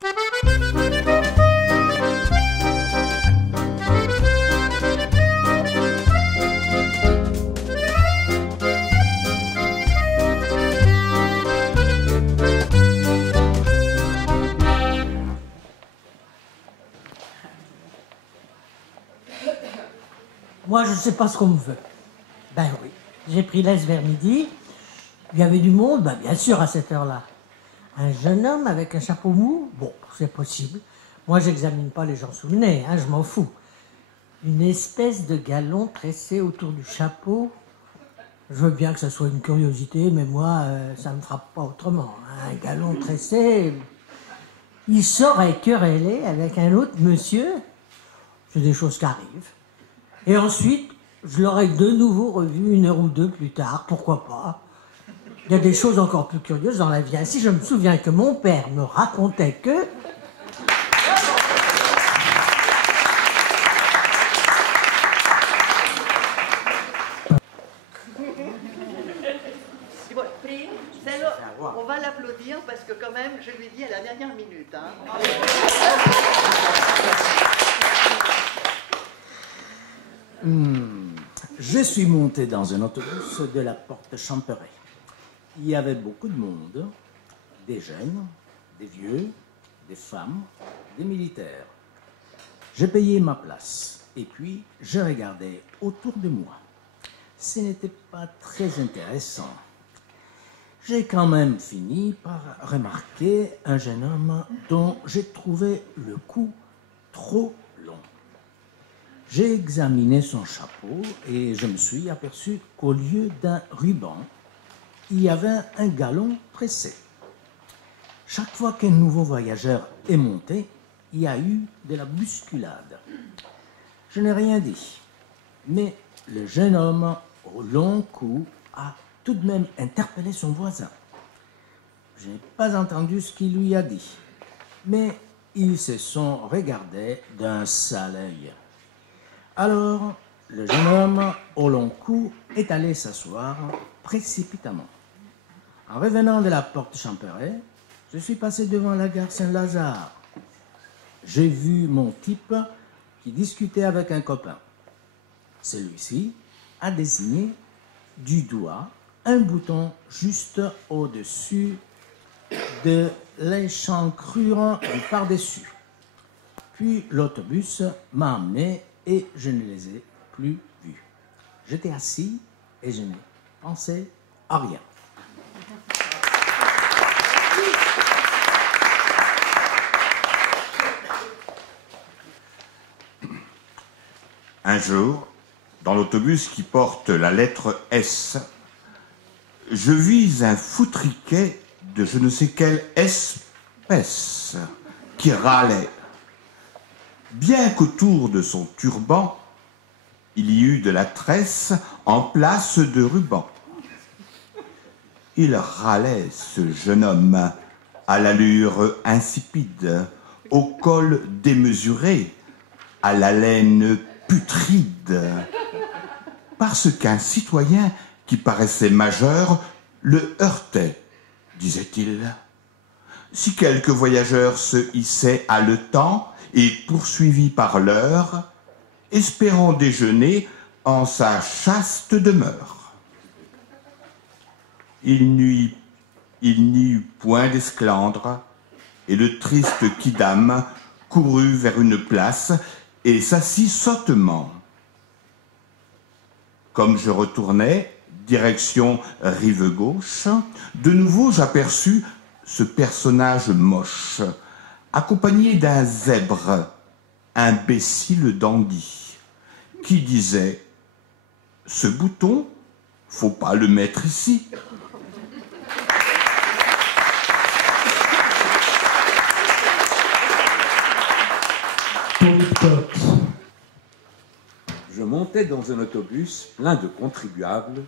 Moi, je ne sais pas ce qu'on me veut. Ben oui, j'ai pris l'aise vers midi. Il y avait du monde, ben bien sûr, à cette heure-là. Un jeune homme avec un chapeau mou, bon, c'est possible. Moi, j'examine pas les gens sous le nez, hein, je m'en fous. Une espèce de galon tressé autour du chapeau. Je veux bien que ça soit une curiosité, mais moi, ça me frappe pas autrement. Un galon tressé, il saurait quereller avec un autre monsieur. C'est des choses qui arrivent. Et ensuite, je l'aurais de nouveau revu 1 heure ou 2 plus tard, pourquoi pas. Il y a des choses encore plus curieuses dans la vie. Ainsi, je me souviens que mon père me racontait que... On va l'applaudir parce que quand même, je lui dis à la dernière minute. Hein. Je suis monté dans un autobus de la porte Champeret. Il y avait beaucoup de monde, des jeunes, des vieux, des femmes, des militaires. J'ai payé ma place et puis je regardais autour de moi. Ce n'était pas très intéressant. J'ai quand même fini par remarquer un jeune homme dont j'ai trouvé le cou trop long. J'ai examiné son chapeau et je me suis aperçu qu'au lieu d'un ruban, il y avait un galon tressé. Chaque fois qu'un nouveau voyageur est monté, il y a eu de la bousculade. Je n'ai rien dit, mais le jeune homme au long cou a tout de même interpellé son voisin. Je n'ai pas entendu ce qu'il lui a dit, mais ils se sont regardés d'un sale œil. Alors, le jeune homme au long cou est allé s'asseoir précipitamment. En revenant de la porte Champeret, je suis passé devant la gare Saint-Lazare. J'ai vu mon type qui discutait avec un copain. Celui-ci a désigné du doigt un bouton juste au-dessus de l'échancrure du par-dessus. Puis l'autobus m'a emmené et je ne les ai plus vus. J'étais assis et je n'ai pensé à rien. Un jour, dans l'autobus qui porte la lettre S, je vis un foutriquet de je ne sais quelle espèce qui râlait. Bien qu'autour de son turban, il y eut de la tresse en place de ruban. Il râlait, ce jeune homme, à l'allure insipide, au col démesuré, à l'haleine putride, parce qu'un citoyen qui paraissait majeur le heurtait, disait-il. Si quelque voyageur se hissait haletant et poursuivi par l'heure, espérant déjeuner en sa chaste demeure. Il n'y eut point d'esclandre, et le triste quidam courut vers une place et s'assit sottement. Comme je retournais, direction rive gauche, de nouveau j'aperçus ce personnage moche, accompagné d'un zèbre, imbécile dandy, qui disait « Ce bouton, faut pas le mettre ici ». Je montais dans un autobus plein de contribuables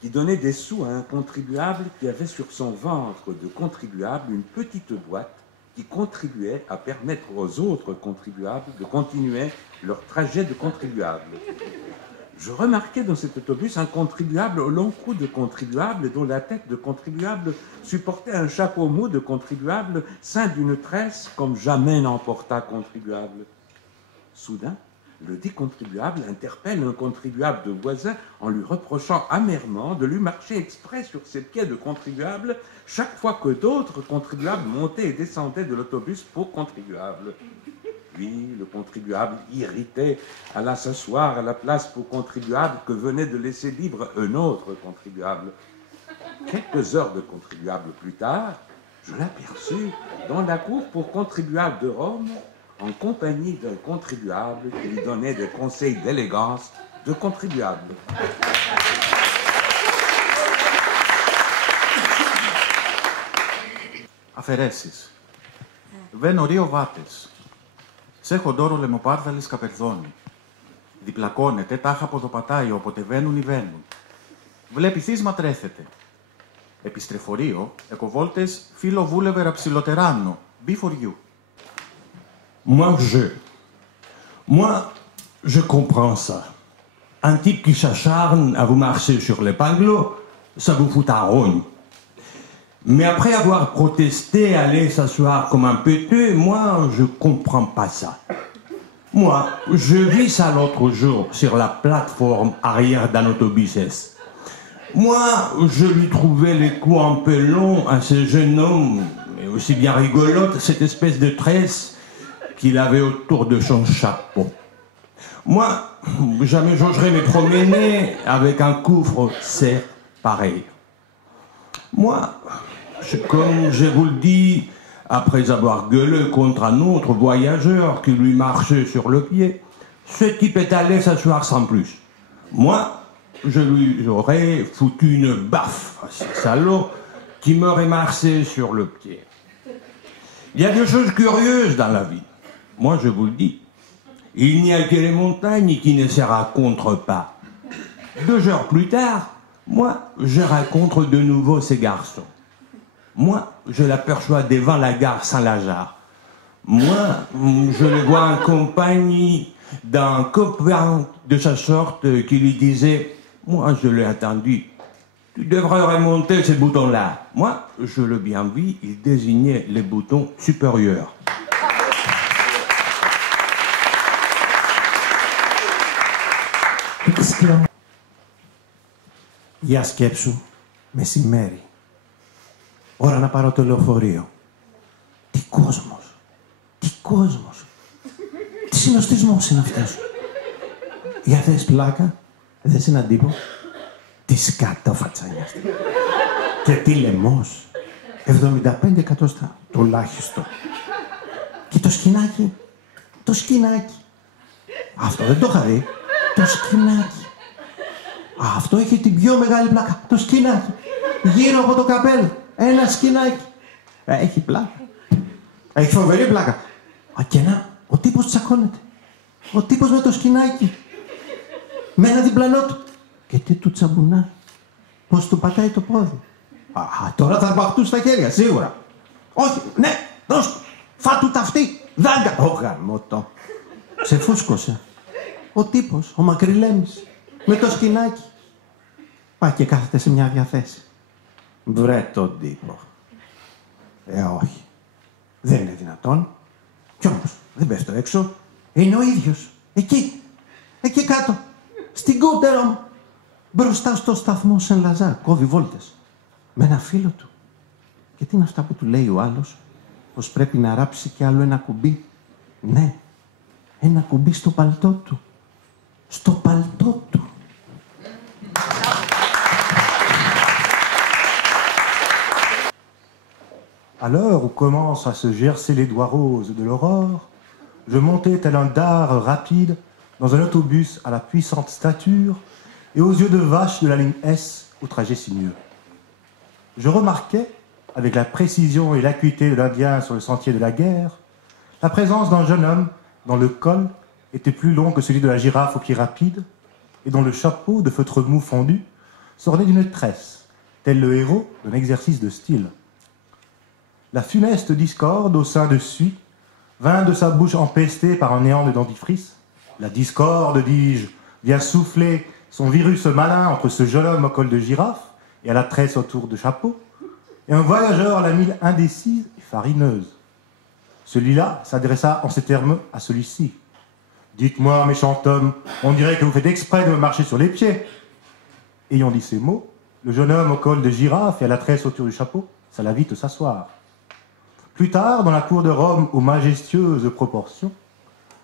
qui donnait des sous à un contribuable qui avait sur son ventre de contribuable une petite boîte qui contribuait à permettre aux autres contribuables de continuer leur trajet de contribuable. je remarquai dans cet autobus un contribuable au long cou de contribuable et dont la tête de contribuable supportait un chapeau mou de contribuable ceint d'une tresse comme jamais n'emporta contribuable. Soudain, le dit contribuable interpelle un contribuable de voisin en lui reprochant amèrement de lui marcher exprès sur ses pieds de contribuable chaque fois que d'autres contribuables montaient et descendaient de l'autobus pour contribuable. Puis, le contribuable, irrité, alla s'asseoir à la place pour contribuable que venait de laisser libre un autre contribuable. Quelques heures de contribuable plus tard, je l'aperçus dans la cour pour contribuable de Rome, en compagnie d'un contribuable qui lui donnait des conseils d'élégance de contribuable. Αφαιρέσεις. Βαίνω Ρίο βάτες. Σε χοντόρο λαιμοπάρδαλης καπερδόνι. Διπλακώνεται, τάχα ποδοπατάει, όποτε βαίνουν ή βαίνουν. Βλέπει θύσμα τρέφεται. Επιστρεφορείο, εκοβόλτες, φίλο βούλευερα ψιλοτεράνο. Be for you. Moi, je comprends ça. Un type qui s'acharne à vous marcher sur l'épingle, ça vous fout un rogne. Mais après avoir protesté, aller s'asseoir comme un péteux, moi, je comprends pas ça. Moi, je vis ça l'autre jour sur la plateforme arrière d'un autobus. Moi, je lui trouvais les coups un peu longs à ce jeune homme, mais aussi bien rigolote cette espèce de tresse qu'il avait autour de son chapeau. Moi, jamais j'oserais me promener avec un couvre serre pareil. Moi, c'est comme je vous le dis, après avoir gueulé contre un autre voyageur qui lui marchait sur le pied, ce type est allé s'asseoir sans plus. Moi, je lui aurais foutu une baffe à ce salaud qui m'aurait marché sur le pied. Il y a des choses curieuses dans la vie. Moi, je vous le dis, il n'y a que les montagnes qui ne se rencontrent pas. 2 heures plus tard, moi, je rencontre de nouveau ces garçons. Moi, je l'aperçois devant la gare Saint-Lazare. Moi, je le vois en compagnie d'un copain de sa sorte qui lui disait « Moi, je l'ai attendu. Tu devrais remonter ces boutons-là. » Moi, je l'ai bien vu, il désignait les boutons supérieurs. Για σκέψου, μεσημέρι. Ώρα να πάρω το λεωφορείο. Τι κόσμος. Τι κόσμος. Τι συνοστισμός είναι αυτός. Για θες πλάκα. Θες έναν τύπο. Τι σκατό φατσάνιαστε. Και τι λαιμός. 75 εκατοστά. Τουλάχιστον. Και το σκηνάκι. Το σκηνάκι. Αυτό δεν το είχα δει. Το σκηνάκι. Αυτό έχει την πιο μεγάλη πλάκα. Το σκηνάκι. Γύρω από το καπέλο. Ένα σκηνάκι. Έχει πλάκα. Έχει φοβερή πλάκα. Και να, ο τύπος τσακώνεται. Ο τύπος με το σκηνάκι. Με ένα διπλανό του. Και τι του τσαμπουνά. Πώς του πατάει το πόδι. Τώρα θα αρπαχτούν στα χέρια, σίγουρα. Όχι, ναι, δώσ' του. Φά του ταυτί. Δάγκα. Γαμώτο. Σε φούσκωσε. Ο τύπος, ο Μακρυλέμης. Με το σκηνάκι. Πάει και κάθεται σε μια διαθέση. Βρε τον τύπο. Όχι. Δεν είναι δυνατόν. Κι όμως, δεν πέφτω έξω. Είναι ο ίδιος. Εκεί. Εκεί κάτω. Στην κούτερο μου. Μπροστά στο σταθμό Σεν-Λαζάρ. Κόβει βόλτες. Με ένα φίλο του. Και τι είναι αυτά που του λέει ο άλλος. Πως πρέπει να ράψει κι άλλο ένα κουμπί. Ναι. Ένα κουμπί στο παλτό του. Στο παλτό του. À l'heure où commencent à se gercer les doigts roses de l'aurore, je montais tel un dard rapide dans un autobus à la puissante stature et aux yeux de vache de la ligne S au trajet sinueux. Je remarquais, avec la précision et l'acuité de l'Indien sur le sentier de la guerre, la présence d'un jeune homme dont le col était plus long que celui de la girafe aux pieds rapides et dont le chapeau de feutre mou fondu s'ornait d'une tresse, tel le héros d'un exercice de style. La funeste discorde au sein de Suie vint de sa bouche empestée par un néant de dentifrice. La discorde, dis-je, vient souffler son virus malin entre ce jeune homme au col de girafe et à la tresse autour de chapeau, et un voyageur à la mine indécise et farineuse. Celui-là s'adressa en ces termes à celui-ci. « Dites-moi, méchant homme, on dirait que vous faites exprès de me marcher sur les pieds. » Ayant dit ces mots, le jeune homme au col de girafe et à la tresse autour du chapeau s'alla vite s'asseoir. Plus tard, dans la cour de Rome aux majestueuses proportions,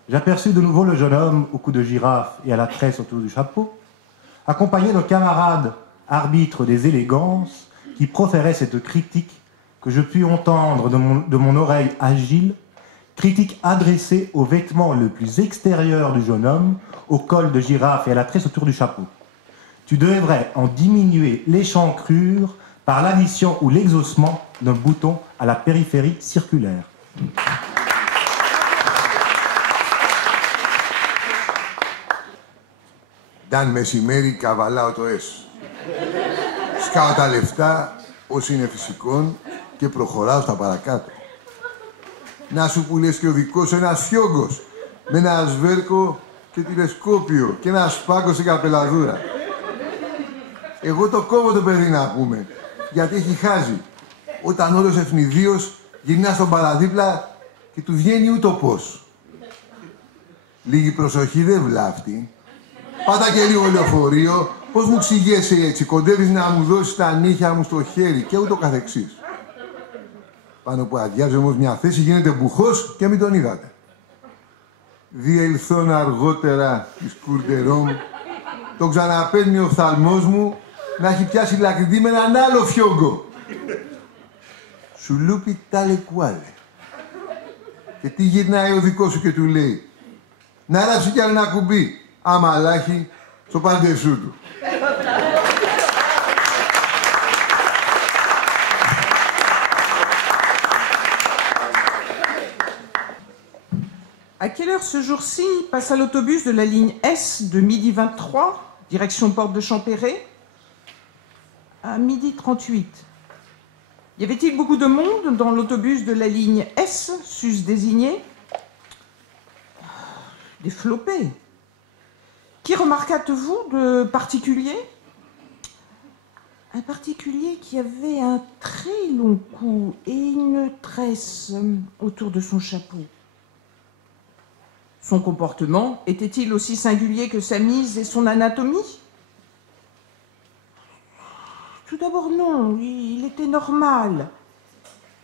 j'aperçus de nouveau le jeune homme au cou de girafe et à la tresse autour du chapeau, accompagné d'un camarade arbitre des élégances qui proférait cette critique que je pus entendre de mon oreille agile, critique adressée au vêtement le plus extérieur du jeune homme, au col de girafe et à la tresse autour du chapeau. Tu devrais en diminuer l'échancrure par l'addition ou l'exhaussement d'un bouton à la périphérie circulaire. Νταν μεσημέρι καβαλάω το έσω. Σκάω τα λεφτά όσοι είναι φυσικών και προχωράω στα παρακάτω. Να σου που λες και ο δικός σου ένας φιόγκος με ένα σβέρκο και τηλεσκόπιο και ένα σπάκο σε καπελαδούρα. Εγώ το κόβω το παιδί να πούμε, γιατί έχει χάζει. Όταν όλος ευνηδίος γυρνά στον παραδίπλα και του βγαίνει ούτω πώς. Λίγη προσοχή δεν βλάφτει. Πάτα και λίγο λεωφορείο, πώς μου ξηγέσαι έτσι, κοντεύεις να μου δώσεις τα νύχια μου στο χέρι και ούτω καθεξής. Πάνω που αδειάζει όμως μια θέση γίνεται μπουχός και μην τον είδατε. Διελθόν αργότερα της Κουρτερόμ, τον ξαναπαίρνει ο οφθαλμός μου να έχει πιάσει λακριτή με έναν άλλο φιόγκο. Σου λούπι τάλε κουάλε. Και τι γυρνάει ο δικός σου και του λέει, να ράψει κι άλλο ένα κουμπί. Άμα λάχει, στο παντεσού του. À quelle heure ce jour-ci passa l'autobus de la ligne S de midi 23, direction Porte de Champéret? À midi 38. Y avait-il beaucoup de monde dans l'autobus de la ligne S, sus désigné? Des flopés. Qui remarquâtes-vous de particulier? Un particulier qui avait un très long cou et une tresse autour de son chapeau. Son comportement était-il aussi singulier que sa mise et son anatomie? Tout d'abord non, il était normal.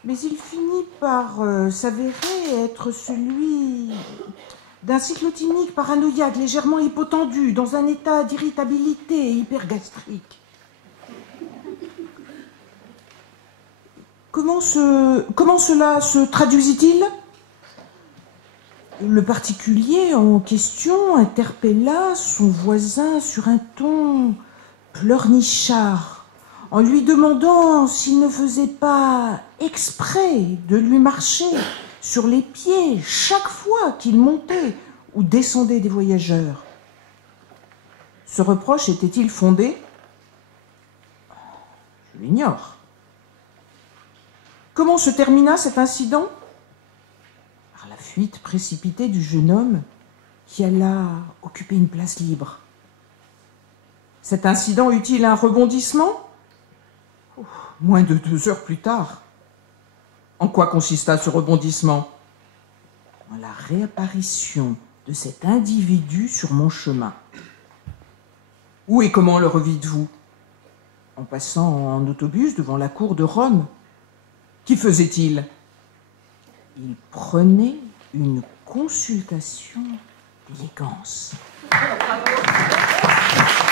Mais il finit par s'avérer être celui d'un cyclotimique paranoïaque légèrement hypotendu, dans un état d'irritabilité hypergastrique. Comment cela se traduisit-il? Le particulier en question interpella son voisin sur un ton pleurnichard, en lui demandant s'il ne faisait pas exprès de lui marcher sur les pieds chaque fois qu'il montait ou descendait des voyageurs. Ce reproche était-il fondé? Je l'ignore. Comment se termina cet incident? Par la fuite précipitée du jeune homme qui alla occuper une place libre. Cet incident eut-il un rebondissement? Moins de 2 heures plus tard. En quoi consista ce rebondissement? En la réapparition de cet individu sur mon chemin. Où et comment le revîtes-vous? En passant en autobus devant la cour de Rome. Qu'y faisait-il? Il prenait une consultation d'élégance. Bravo.